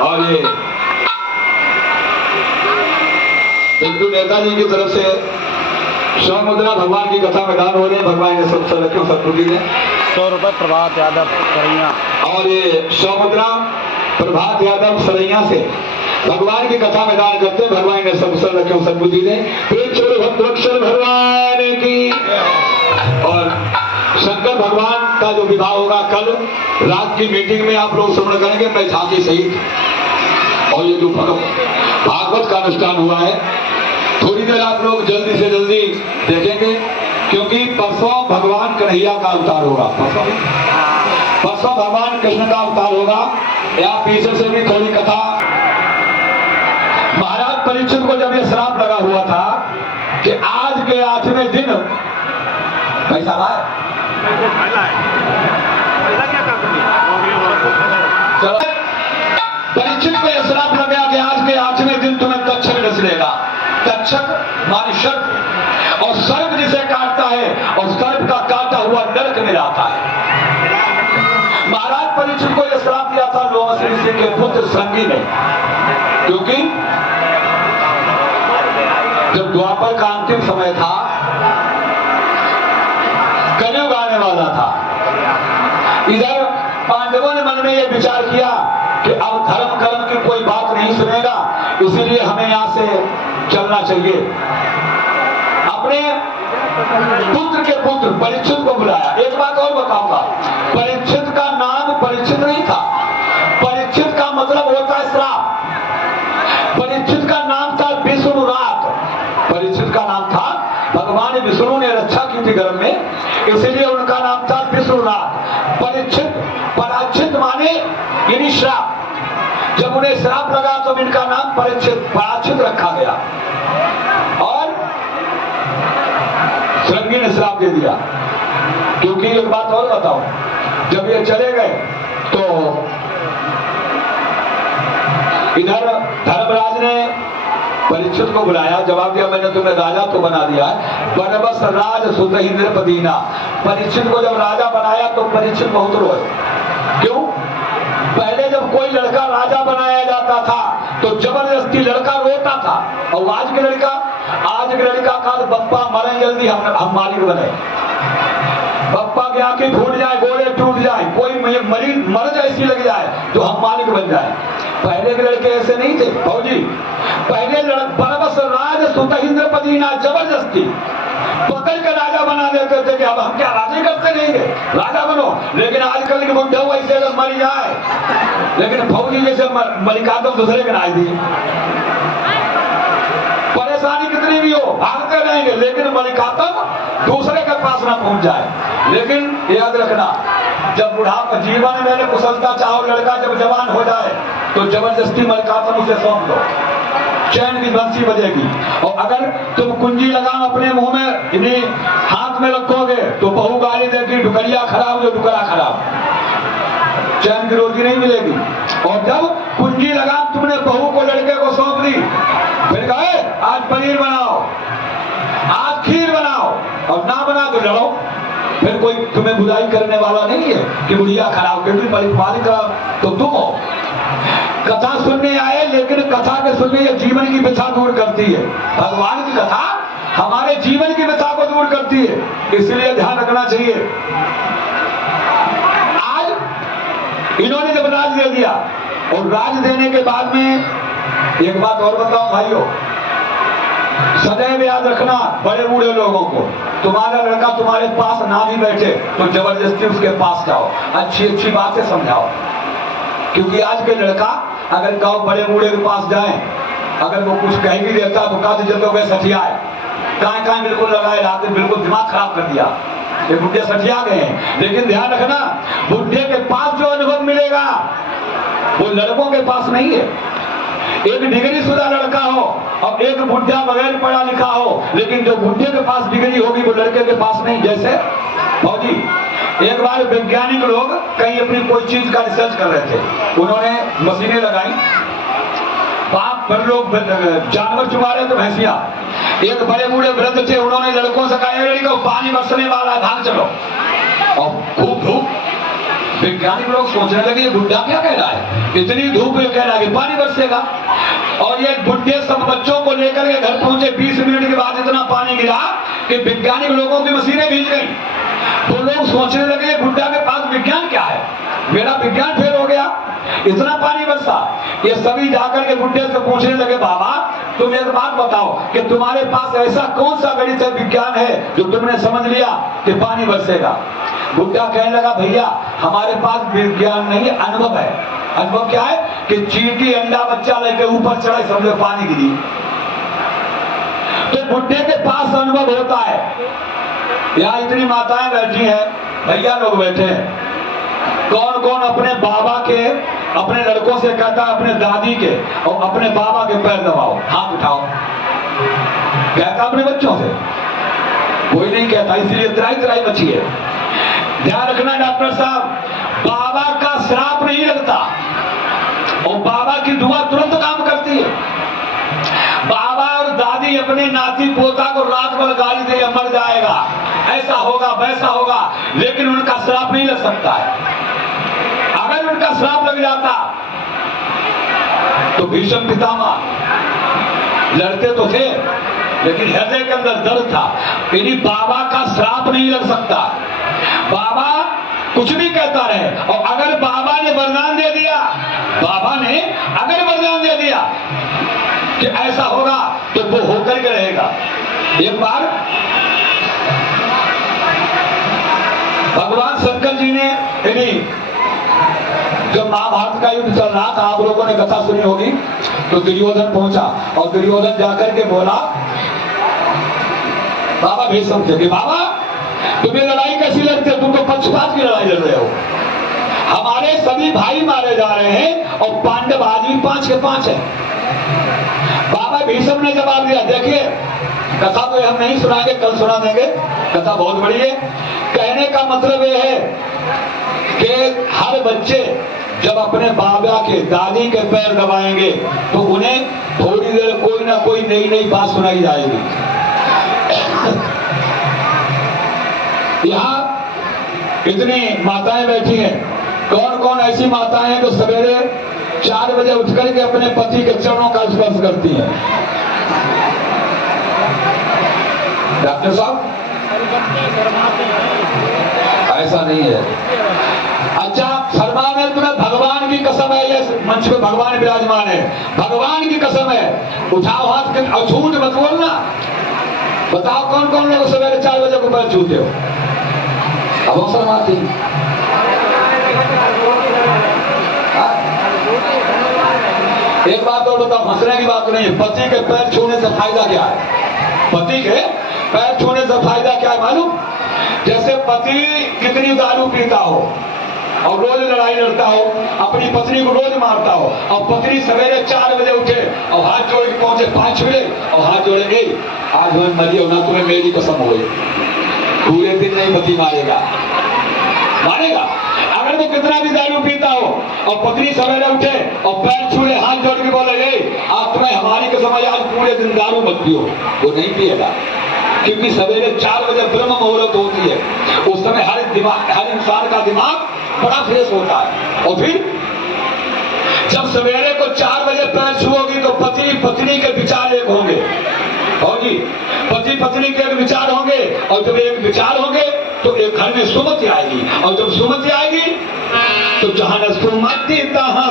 और ये बिंदु नेताजी की तरफ से स्वमुद्रा भगवान की कथा में दान हो रहे हैं। भगवान ने सब रखे सतगुरु जी ने 100 रुपए प्रभात यादव सरैया। और ये स्वमुद्रा प्रभात यादव सरैया से भगवान की कथा में दान करते हैं। भगवान ने सब रखे सतगुरु जी ने भगवान की। और शंकर भगवान का जो विवाह होगा कल रात की मीटिंग में आप लोग श्रवण करेंगे। मैं झांकी सहित और ये जो भागवत का अनुष्ठान हुआ है थोड़ी देर आप लोग जल्दी से जल्दी देखेंगे, क्योंकि परसों भगवान कन्हैया का अवतार होगा। परसों भगवान कृष्ण का अवतार होगा। या पीछे से भी थोड़ी कथा। महाराज परीक्षित को जब ये श्राप लगा हुआ था कि आज के 8वें दिन पैसा है परीक्षित को यह श्राप लगा कि आज के 8वें दिन तुम्हें कच्छप डस लेगा। कच्छप मानी सर्प, और सर्प जिसे काटता है और सर्प का काटा हुआ नरक में जाता है। महाराज परीक्षित को यह श्राप दिया था लोमस ऋषि के पुत्र श्रृंगी ने, क्योंकि जब द्वापर का अंतिम समय था, कलयुग आने वाला था। इधर पांडवों ने मन में यह विचार किया कि अब धर्म कर्म की कोई बात नहीं सुनेगा, इसीलिए हमें यहां से चलना चाहिए। अपने पुत्र के पुत्र परीक्षित को बुलाया। एक बात और बताऊंगा, परीक्षित का नाम परीक्षित नहीं था। परीक्षित का मतलब होता है श्राप। परीक्षित का नाम था विष्णुरात। परीक्षित का नाम था, भगवान विष्णु ने रक्षा की थी गर्भ में, इसलिए उनका नाम था विष्णुनाथ। परीक्षित पराक्षित माने यानी श्राप। जब उन्हें श्राप लगा तो इनका नाम परीक्षित पराक्षित रखा गया। और श्रृंगी ने श्राप दे दिया। क्योंकि एक बात और बताओ, जब ये चले गए तो इधर धर्मराज ने परीक्षित को बुलाया, जवाब दिया मैंने तुम्हें राजा तो बना दिया है, बरबस राज सुत इंद्रपदीना। परीक्षित को जब राजा बनाया तो परीक्षित बहुत रोए। क्यों? पहले जब कोई लड़का राजा बनाया जाता था तो जबरदस्ती लड़का रोता था। और आज के लड़का काल बप्पा मरे जल्दी हम मालिक बने। बप्पा की आंखें फूट जाए, गोले टूट जाए, कोई मरीज मर जैसी लग जाए तो हम मालिक बन जाए। पहले के लड़के ऐसे नहीं थे फौजी। पहले बरबस राज सुत इंद्रपदीना, जबरदस्ती पकड़ के राजा बना देते थे कि अब हम क्या राजी करते नहीं थे, राजा बनो। लेकिन आजकल के बुढ़े वैसे अगर मर जाए, लेकिन फौजी जैसे मलिकातम दूसरे के राज दिए। परेशानी कितनी भी हो भागते रहेंगे, लेकिन मलिकातम दूसरे के पास ना पहुंच जाए। लेकिन याद रखना, जब बुढ़ापा जीवन में कुशलता चाहो, लड़का जब जवान हो जाए तो जबरदस्ती मलिकातम उसे सौंप दो, चैन की बंसी बजेगी। और अगर तुम कुंजी लगाओ अपने मुंह में, इन्हीं हाथ में रखोगे तो बहू गाली देगी, डुकरिया खराब जो डुकरा खराब, चैन की रोटी नहीं मिलेगी। और जब कुंजी लगा तुमने बहू को लड़के को सौंप दी, फिर कहे आज पनीर बनाओ, आज खीर बनाओ, और ना बना तो लड़ो। फिर कोई तुम्हें बुराई करने वाला नहीं है कि बुढ़िया खराब, क्योंकि मालिक खराब तो तुम हो। कथा सुनने आए, लेकिन कथा के सुनने ये जीवन की व्यथा दूर करती है। भगवान की कथा हमारे जीवन की व्यथा को दूर करती है, इसलिए ध्यान रखना चाहिए। आज इन्होंने जब राज दे दिया, और राज देने के बाद में एक बात और बताऊं भाइयों, सदैव याद रखना बड़े बूढ़े लोगों को, तुम्हारा लड़का तुम्हारे पास ना भी बैठे तो जबरदस्ती उसके पास जाओ, अच्छी अच्छी बातें समझाओ। क्योंकि आज के लड़का अगर गाँव बड़े बूढ़े के पास जाए, अगर वो कुछ कह भी देता तो कहा जब तो वह सठिया है, कहाँ बिल्कुल लगाए रहते, बिल्कुल दिमाग खराब कर दिया, ये बुढ़े सठिया गए हैं। लेकिन ध्यान रखना, बुढ़े के पास जो अनुभव मिलेगा वो लड़कों के पास नहीं है। एक डिग्री शुदा लड़का हो और एक बुढ़ा बगैर पढ़ा लिखा हो, लेकिन जो बुढ़े के पास डिग्री होगी वो लड़के के पास नहीं। जैसे फौजी, एक बार वैज्ञानिक लोग कहीं अपनी कोई चीज का रिसर्च कर रहे थे, उन्होंने मशीनें लगाई, पाप पर लोग जानवर चुमा रहे तो भैंसिया। एक बड़े बूढ़े वृद्ध थे, उन्होंने लड़कों से कहा लड़कों पानी बरसने वाला है, भाग चलो। और खूब धूप वैज्ञानिक लोग सोचने लगे ये बुड्ढा क्या कह रहा है, इतनी धूप में कह रहा है कि पानी बरसेगा। और ये बुड्ढे सब बच्चों को लेकर के घर पहुंचे, 20 मिनट के बाद इतना पानी गिरा कि वैज्ञानिक लोगों की मशीनें भीग गई। तो लोग सोचने लगे बुड्ढा के पास विज्ञान क्या है, मेरा विज्ञान फेल हो गया, इतना पानी बरसा। ये सभी जाकर के बुड्ढे से पूछने लगे बाबा तुम एक बात बताओ कि तुम्हारे पास ऐसा कौन सा गणित विज्ञान है जो तुमने समझ लिया कि पानी बरसेगा। बुड्ढा कहने लगा भैया हमारे पास विज्ञान नहीं अनुभव है। अनुभव क्या है कि चींटी अंडा बच्चा लेके ऊपर चढ़े समझो पानी गिरी। तो बुड्ढे के पास अनुभव होता है। यहाँ इतनी माताएं बैठी हैं, भैया लोग बैठे हैं, कौन कौन अपने बाबा के अपने लड़कों से कहता है अपने दादी के और अपने बाबा के पैर दबाओ, हाथ उठाओ। कहता अपने बच्चों से, कोई नहीं कहता, इसलिए त्राई त्राई बची है। ध्यान रखना डॉक्टर साहब, बाबा का श्राप नहीं लगता और बाबा की दुआ तुरंत काम करती है। बाबा और दादी अपने नाती पोता को रात भर गाली दे मर जाएगा, ऐसा होगा वैसा होगा, लेकिन उनका श्राप नहीं लग सकता है। अगर उनका श्राप लग जाता तो भीष्म पितामह लड़ते तो थे लेकिन हृदय के अंदर दर्द था। यदि बाबा का श्राप नहीं लग सकता, बाबा कुछ भी कहता रहे, और अगर बाबा ने वरदान दे दिया, बाबा ने अगर वरदान दे दिया कि ऐसा होगा तो वो होकर के रहेगा। एक बार भगवान शंकर जी ने यदि जब महाभारत का युद्ध चल रहा था, आप लोगों ने कथा सुनी होगी, तो दुर्योधन पहुंचा और दुर्योधन जाकर के बोला बाबा भीष्म से कि बाबा तुम्हें लड़ाई कैसी लगती है, तुम तो पक्षपात की लड़ाई लड़ रहे हो, हमारे सभी भाई मारे जा रहे हैं और पांडव आज भी 5 के 5 है। बाबा भीष्म ने जवाब दिया देखिए कथा तो हम नहीं सुनाएंगे, कल सुना देंगे, कथा बहुत बड़ी है। कहने का मतलब यह है कि हर बच्चे जब अपने बाबा के दादी के पैर दबाएंगे तो उन्हें थोड़ी देर कोई ना कोई नई नई बात सुनाई जाएगी। यहाँ इतनी माताएं बैठी हैं, कौन कौन ऐसी माताएं हैं जो सवेरे 4 बजे उठकर के अपने पति के चरणों का स्पर्श करती हैं? डॉक्टर साहब ऐसा नहीं है। अच्छा फरमान है तुम्हें, भगवान की कसम है, ये मंच पे भगवान विराजमान है, भगवान की कसम है, उठाओ हाथ के और झूठ मत बोलना। बताओ कौन कौन लोग सवेरे 4 बजे को पैर छूते हो? अब शर्माती एक बात और बताओ, हंसने की बात नहीं है, पति के पैर छूने से फायदा क्या है? पति के पैर छूने से फायदा क्या है मालूम? जैसे पति कितनी दारू पीता हो और रोज लड़ाई लड़ता हो, अपनी पत्नी को रोज मारता हो, और पत्नी सवेरे 4 बजे उठे और हाथ जोड़ के पहुंचे 5 मिले और हाथ जोड़े आज मैं मरी हो ना, तुम्हें मेरी कसम हो, पूरे दिन नहीं पति मारेगा, मारेगा। अगर वो कितना भी दारू पीता हो और पत्नी सवेरे उठे और पैर छूले हाथ जोड़ के बोले आज तुम्हें हमारी कसम है, आज पूरे दिन दारू मत पियो, वो नहीं पिएगा। क्योंकि सवेरे 4 बजे ब्रह्म मुहूर्त होती है, उस समय हर इंसान का दिमाग बड़ा फ्रेश होता है। और फिर जब सवेरे को 4 बजे पैर छुओगी तो पति पत्नी के विचार एक होंगे, और जी पति पत्नी के एक विचार होंगे, और जब एक विचार होंगे तो एक घर में सुमति आएगी, और जब सुमति आएगी तो जहां सुमति तहां